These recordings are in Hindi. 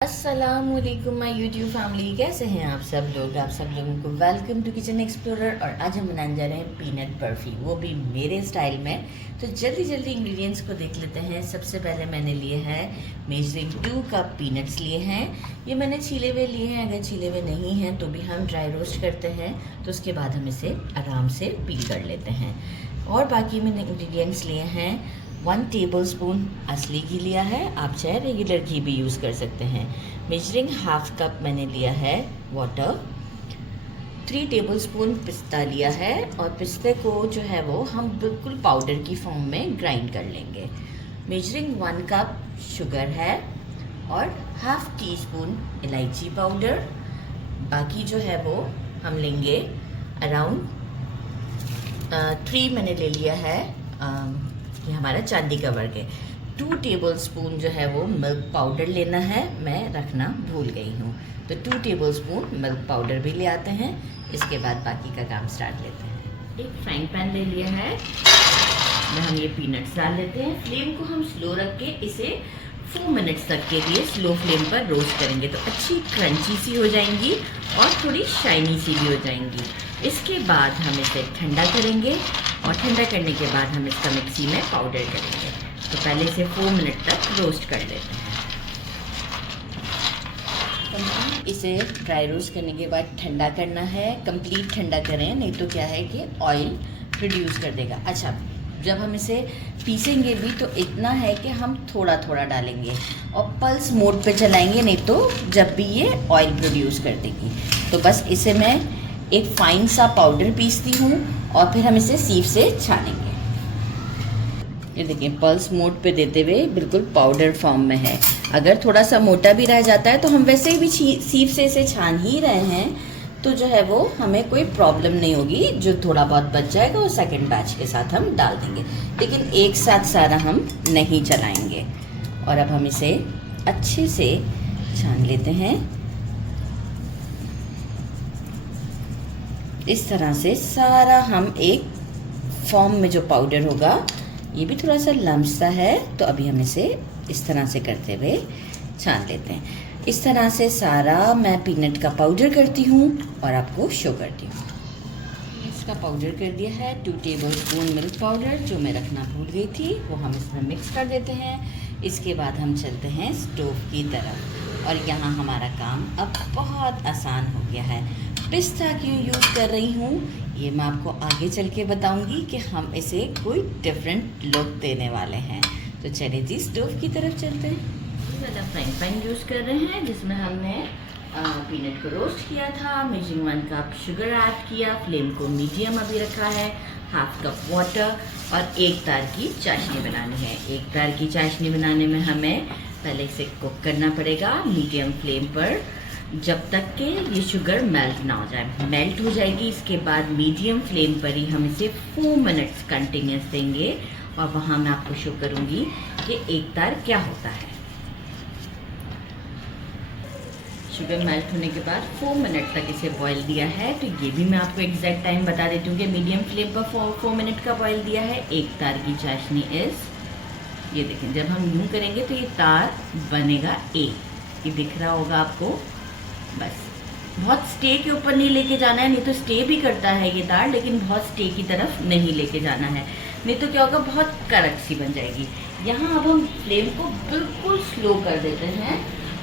अस्सलामुअलैकुम माय यूट्यूब फैमिली, कैसे हैं आप सब लोग। आप सब लोगों को वेलकम टू किचन एक्सप्लोरर। और आज हम बनाने जा रहे हैं पीनट बर्फ़ी, वो भी मेरे स्टाइल में। तो जल्दी जल्दी इंग्रेडिएंट्स को देख लेते हैं। सबसे पहले मैंने लिए हैं मेजरिंग 2 कप पीनट्स लिए हैं। ये मैंने छीले हुए लिए हैं, अगर छीले हुए नहीं हैं तो भी हम ड्राई रोस्ट करते हैं, तो उसके बाद हम इसे आराम से पील कर लेते हैं। और बाकी मैंने इंग्रेडिएंट्स लिए हैं 1 टेबलस्पून असली घी लिया है, आप चाहे रेगुलर घी भी यूज़ कर सकते हैं। मेजरिंग हाफ कप मैंने लिया है वाटर। 3 टेबलस्पून पिस्ता लिया है, और पिस्ते को जो है वो हम बिल्कुल पाउडर की फॉर्म में ग्राइंड कर लेंगे। मेजरिंग 1 कप शुगर है, और हाफ टी स्पून इलायची पाउडर। बाकी जो है वो हम लेंगे अराउंड 3 मैंने ले लिया है, ये हमारा चांदी का वर्क है। 2 टेबलस्पून जो है वो मिल्क पाउडर लेना है, मैं रखना भूल गई हूँ, तो 2 टेबलस्पून मिल्क पाउडर भी ले आते हैं। इसके बाद बाकी का काम स्टार्ट लेते हैं। एक फ्राइंग पैन ले लिया है, में हम ये पीनट्स डाल लेते हैं। फ्लेम को हम स्लो रख के इसे 4 मिनट्स तक के लिए स्लो फ्लेम पर रोस्ट करेंगे, तो अच्छी क्रंची सी हो जाएंगी और थोड़ी शाइनी सी भी हो जाएंगी। इसके बाद हम इसे ठंडा करेंगे, और ठंडा करने के बाद हम इसका मिक्सी में पाउडर करेंगे। तो पहले इसे 4 मिनट तक रोस्ट कर लेते हैं। तो इसे ड्राई रोस्ट करने के बाद ठंडा करना है, कंप्लीट ठंडा करें, नहीं तो क्या है कि ऑयल प्रोड्यूस कर देगा। अच्छा, जब हम इसे पीसेंगे भी तो इतना है कि हम थोड़ा थोड़ा डालेंगे और पल्स मोड पे चलाएंगे, नहीं तो जब भी ये ऑयल प्रोड्यूस कर देगी। तो बस इसे मैं एक फाइन सा पाउडर पीसती हूँ, और फिर हम इसे सीप से छानेंगे। ये देखिए, पल्स मोड पे देते हुए बिल्कुल पाउडर फॉर्म में है। अगर थोड़ा सा मोटा भी रह जाता है तो हम वैसे ही भी सीप से इसे छान ही रहे हैं, तो जो है वो हमें कोई प्रॉब्लम नहीं होगी। जो थोड़ा बहुत बच जाएगा वो सेकंड बैच के साथ हम डाल देंगे, लेकिन एक साथ सारा हम नहीं चलाएंगे। और अब हम इसे अच्छे से छान लेते हैं। इस तरह से सारा हम एक फॉर्म में जो पाउडर होगा, ये भी थोड़ा सा लम्स सा है, तो अभी हम इसे इस तरह से करते हुए छान लेते हैं। इस तरह से सारा मैं पीनट का पाउडर करती हूँ और आपको शो करती हूँ। इसका पाउडर कर दिया है। 2 टेबलस्पून मिल्क पाउडर जो मैं रखना भूल गई थी, वो हम इसमें मिक्स कर देते हैं। इसके बाद हम चलते हैं स्टोव की तरफ, और यहाँ हमारा काम अब बहुत आसान हो गया है। पिस्ता क्यों यूज़ कर रही हूँ ये मैं आपको आगे चल के बताऊँगी कि हम इसे कोई डिफरेंट लुक देने वाले हैं। तो चलिए जी, स्टोव की तरफ चलते हैं। वाला फ्राइंग पैन यूज़ कर रहे हैं, जिसमें हमने पीनट को रोस्ट किया था। मेजरिंग 1 कप शुगर ऐड किया, फ्लेम को मीडियम अभी रखा है। हाफ कप वाटर, और 1 तार की चाशनी बनानी है। 1 तार की चाशनी बनाने में हमें पहले इसे कुक करना पड़ेगा मीडियम फ्लेम पर, जब तक कि ये शुगर मेल्ट ना हो जाए। मेल्ट हो जाएगी, इसके बाद मीडियम फ्लेम पर ही हम इसे 4 मिनट्स कंटिन्यूस देंगे, और वहाँ मैं आपको शो करूँगी कि 1 तार क्या होता है। शुगर मेल्ट होने के बाद 4 मिनट तक इसे बॉईल दिया है, तो ये भी मैं आपको एग्जैक्ट टाइम बता देती हूँ कि मीडियम फ्लेम पर 4 मिनट का बॉईल दिया है। 1 तार की चाशनी ये देखें, जब हम यूँ करेंगे तो ये तार बनेगा ए, ये दिख रहा होगा आपको। बस बहुत स्टे के ऊपर नहीं लेके जाना है, नहीं तो स्टे भी करता है ये तार, लेकिन बहुत स्टे की तरफ नहीं लेके जाना है, नहीं तो क्या होगा, बहुत कड़क सी बन जाएगी। यहाँ अब हम फ्लेम को बिल्कुल स्लो कर देते हैं,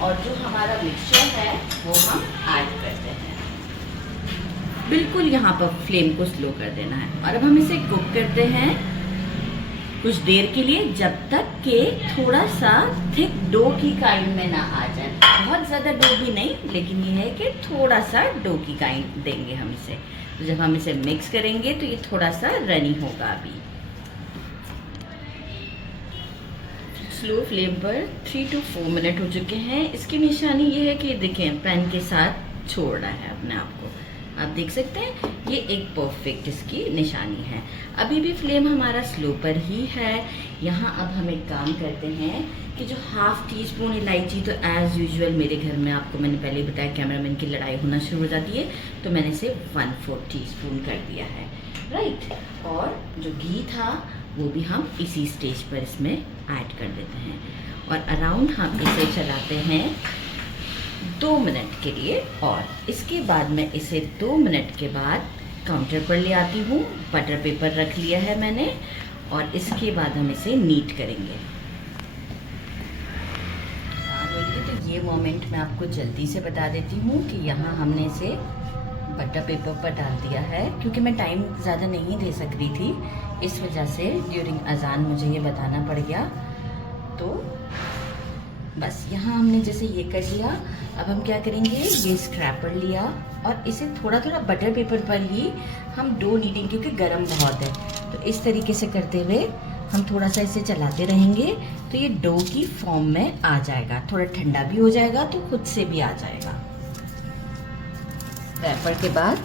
और जो हमारा मिक्सचर है वो हम ऐड करते हैं। बिल्कुल यहाँ पर फ्लेम को स्लो कर देना है, और अब हम इसे कुक करते हैं कुछ देर के लिए, जब तक कि थोड़ा सा थिक डो की काइंड में ना आ जाए। बहुत ज़्यादा डो भी नहीं, लेकिन ये है कि थोड़ा सा डो की काइंड देंगे हम इसे। तो जब हम इसे मिक्स करेंगे तो ये थोड़ा सा रनी होगा। अभी स्लो फ्लेम पर 3 to 4 मिनट हो चुके हैं। इसकी निशानी ये है कि देखें, पैन के साथ छोड़ रहा है अपने आप को, आप देख सकते हैं, ये एक परफेक्ट इसकी निशानी है। अभी भी फ्लेम हमारा स्लो पर ही है। यहाँ अब हम एक काम करते हैं कि जो हाफ टी स्पून इलायची, तो एज़ यूजुअल मेरे घर में आपको मैंने पहले ही बताया कैमरामैन की लड़ाई होना शुरू हो जाती है, तो मैंने इसे 1/4 टीस्पून कर दिया है, राइट। और जो घी था वो भी हम इसी स्टेज पर इसमें ऐड कर देते हैं, और अराउंड हम इसे चलाते हैं 2 मिनट के लिए। और इसके बाद मैं इसे 2 मिनट के बाद काउंटर पर ले आती हूँ। बटर पेपर रख लिया है मैंने और इसके बाद हम इसे नीट करेंगे। तो ये मोमेंट मैं आपको जल्दी से बता देती हूँ कि यहाँ हमने इसे बटर पेपर पर डाल दिया है, क्योंकि मैं टाइम ज़्यादा नहीं दे सक रही थी, इस वजह से ड्यूरिंग अजान मुझे ये बताना पड़ गया। तो बस यहाँ हमने जैसे ये कर लिया। अब हम क्या करेंगे, ये स्क्रैपर लिया और इसे थोड़ा थोड़ा बटर पेपर पर ही हम डो नीडिंग, क्योंकि गर्म बहुत है, तो इस तरीके से करते हुए हम थोड़ा सा इसे चलाते रहेंगे तो ये डो की फॉर्म में आ जाएगा। थोड़ा ठंडा भी हो जाएगा तो खुद से भी आ जाएगा। रैपर के बाद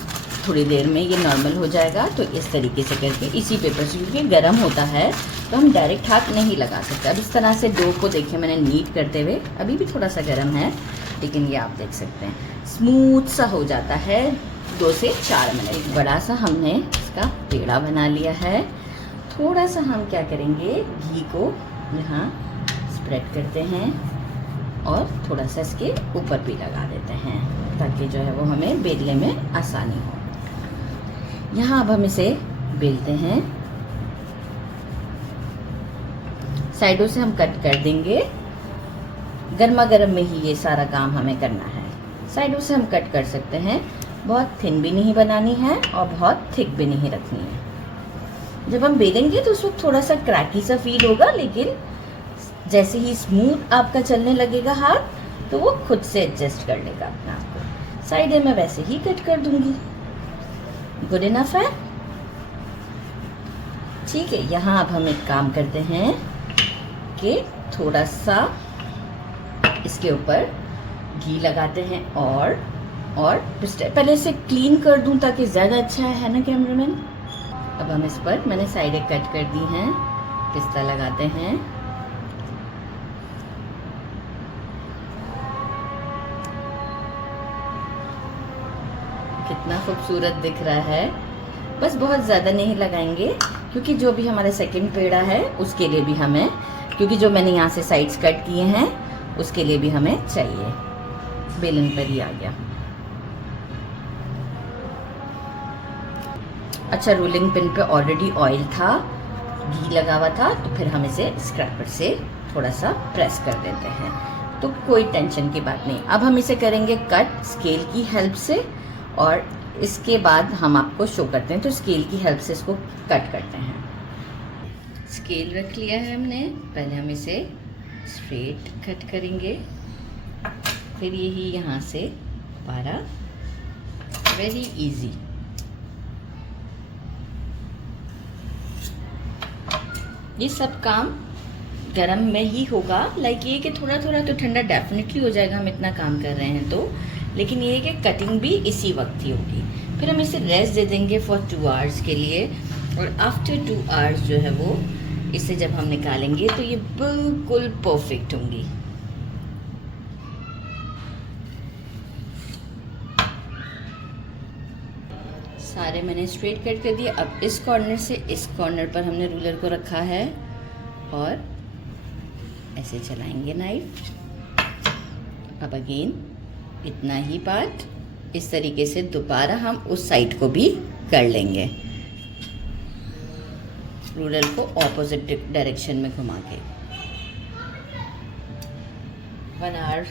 थोड़ी देर में ये नॉर्मल हो जाएगा। तो इस तरीके से करके इसी पेपर से, क्योंकि गर्म होता है तो हम डायरेक्ट हाथ नहीं लगा सकते। अब इस तरह से डो को देखिए मैंने नीट करते हुए, अभी भी थोड़ा सा गर्म है लेकिन ये आप देख सकते हैं स्मूथ सा हो जाता है 2 से 4 मिनट। एक बड़ा सा हमने इसका पेड़ा बना लिया है। थोड़ा सा हम क्या करेंगे, घी को यहाँ स्प्रेड करते हैं और थोड़ा सा इसके ऊपर भी लगा देते हैं ताकि जो है वो हमें बेलने में आसानी हो। यहाँ अब हम इसे बेलते हैं, साइडों से हम कट कर देंगे। गर्मा गर्म में ही ये सारा काम हमें करना है। साइडों से हम कट कर सकते हैं, बहुत थिन भी नहीं बनानी है और बहुत थिक भी नहीं रखनी है। जब हम बेलेंगे तो उस वक्त थोड़ा सा क्रैकी सा फील होगा, लेकिन जैसे ही स्मूथ आपका चलने लगेगा हाथ तो वो खुद से एडजस्ट कर लेगा अपने आप को। साइडें मैं वैसे ही कट कर दूंगी। गुड इनफ है, ठीक है। यहाँ अब हम एक काम करते हैं कि थोड़ा सा इसके ऊपर घी लगाते हैं और पहले इसे क्लीन कर दूं ताकि ज़्यादा अच्छा है ना कैमरामैन। अब हम इस पर, मैंने साइडें कट कर दी हैं, पिस्ता लगाते हैं। कितना खूबसूरत दिख रहा है। बस बहुत ज़्यादा नहीं लगाएंगे क्योंकि जो भी हमारा सेकंड पेड़ा है उसके लिए भी हमें, क्योंकि जो मैंने यहाँ से साइड्स कट किए हैं उसके लिए भी हमें चाहिए। बेलन पर ही आ गया। अच्छा, रोलिंग पिन पे ऑलरेडी ऑयल था, घी लगा हुआ था, तो फिर हम इसे स्क्रैपर से थोड़ा सा प्रेस कर देते हैं, तो कोई टेंशन की बात नहीं। अब हम इसे करेंगे कट स्केल की हेल्प से और इसके बाद हम आपको शो करते हैं। तो स्केल की हेल्प से इसको कट करते हैं। स्केल रख लिया है हमने, पहले हम इसे स्ट्रेट कट करेंगे, फिर यही यहाँ से 12। Very easy. ये सब काम गरम में ही होगा। लाइक ये कि थोड़ा थोड़ा तो ठंडा डेफिनेटली हो जाएगा, हम इतना काम कर रहे हैं तो, लेकिन ये कि कटिंग भी इसी वक्त ही होगी। फिर हम इसे रेस्ट दे देंगे फॉर 2 आवर्स के लिए, और आफ्टर 2 आवर्स जो है वो इसे जब हम निकालेंगे तो ये बिल्कुल परफेक्ट होंगी। सारे मैंने स्ट्रेट कट कर दिए। अब इस कॉर्नर से इस कॉर्नर पर हमने रूलर को रखा है और ऐसे चलाएंगे नाइफ। अब अगेन इतना ही पार्ट इस तरीके से दोबारा हम उस साइड को भी कर लेंगे, रूलर को ऑपोजिट डायरेक्शन में घुमा के। 1 आवर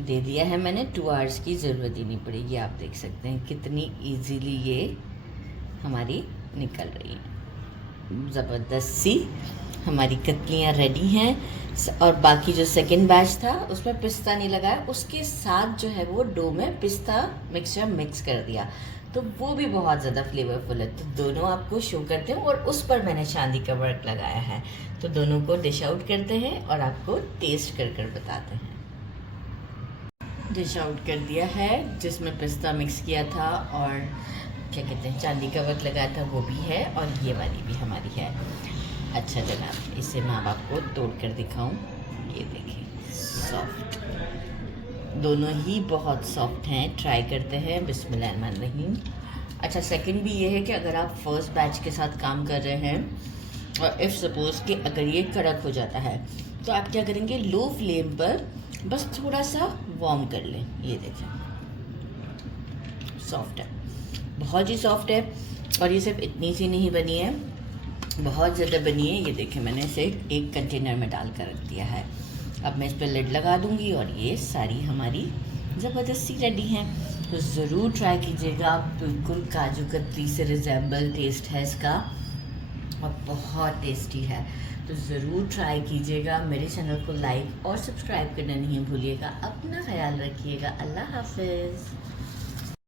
दे दिया है मैंने, 2 आवर्स की ज़रूरत ही नहीं पड़ेगी। आप देख सकते हैं कितनी इजीली ये हमारी निकल रही है। ज़बरदस्त सी हमारी कतलियाँ रेडी हैं। और बाकी जो सेकंड बैच था उसमें पिस्ता नहीं लगाया, उसके साथ जो है वो डो में पिस्ता मिक्सचर मिक्स कर दिया, तो वो भी बहुत ज़्यादा फ्लेवरफुल है। तो दोनों आपको शो करते हैं और उस पर मैंने चांदी का वर्क लगाया है, तो दोनों को डिश आउट करते हैं और आपको टेस्ट कर कर बताते हैं। डिश आउट कर दिया है, जिसमें पिस्ता मिक्स किया था और क्या कहते हैं चांदी का वर्क लगाया था वो भी है, और ये वाली भी हमारी है। अच्छा जनाब, इसे मैं अब आपको तोड़ कर दिखाऊं। ये देखिए सॉफ्ट, दोनों ही बहुत सॉफ्ट हैं। ट्राई करते हैं। बिस्मिल्लाहिर्रहमानिर्रहीम। अच्छा, सेकंड भी ये है कि अगर आप फर्स्ट बैच के साथ काम कर रहे हैं और इफ़ सपोज़ कि अगर ये कड़क हो जाता है तो आप क्या करेंगे, लो फ्लेम पर बस थोड़ा सा वार्म कर लें। ये देखें, सॉफ्ट है, बहुत ही सॉफ्ट है। और ये सिर्फ इतनी सी नहीं बनी है, बहुत ज़्यादा बनी है। ये देखें, मैंने इसे एक कंटेनर में डाल कर रख दिया है। अब मैं इस पर लिड लगा दूँगी और ये सारी हमारी ज़बरदस्ती रेडी हैं। तो ज़रूर ट्राई कीजिएगा, बिल्कुल काजू कतली से रिजेंबल टेस्ट है इसका और बहुत टेस्टी है। तो ज़रूर ट्राई कीजिएगा। मेरे चैनल को लाइक और सब्सक्राइब करना नहीं भूलिएगा। अपना ख्याल रखिएगा। अल्लाह हाफिज़।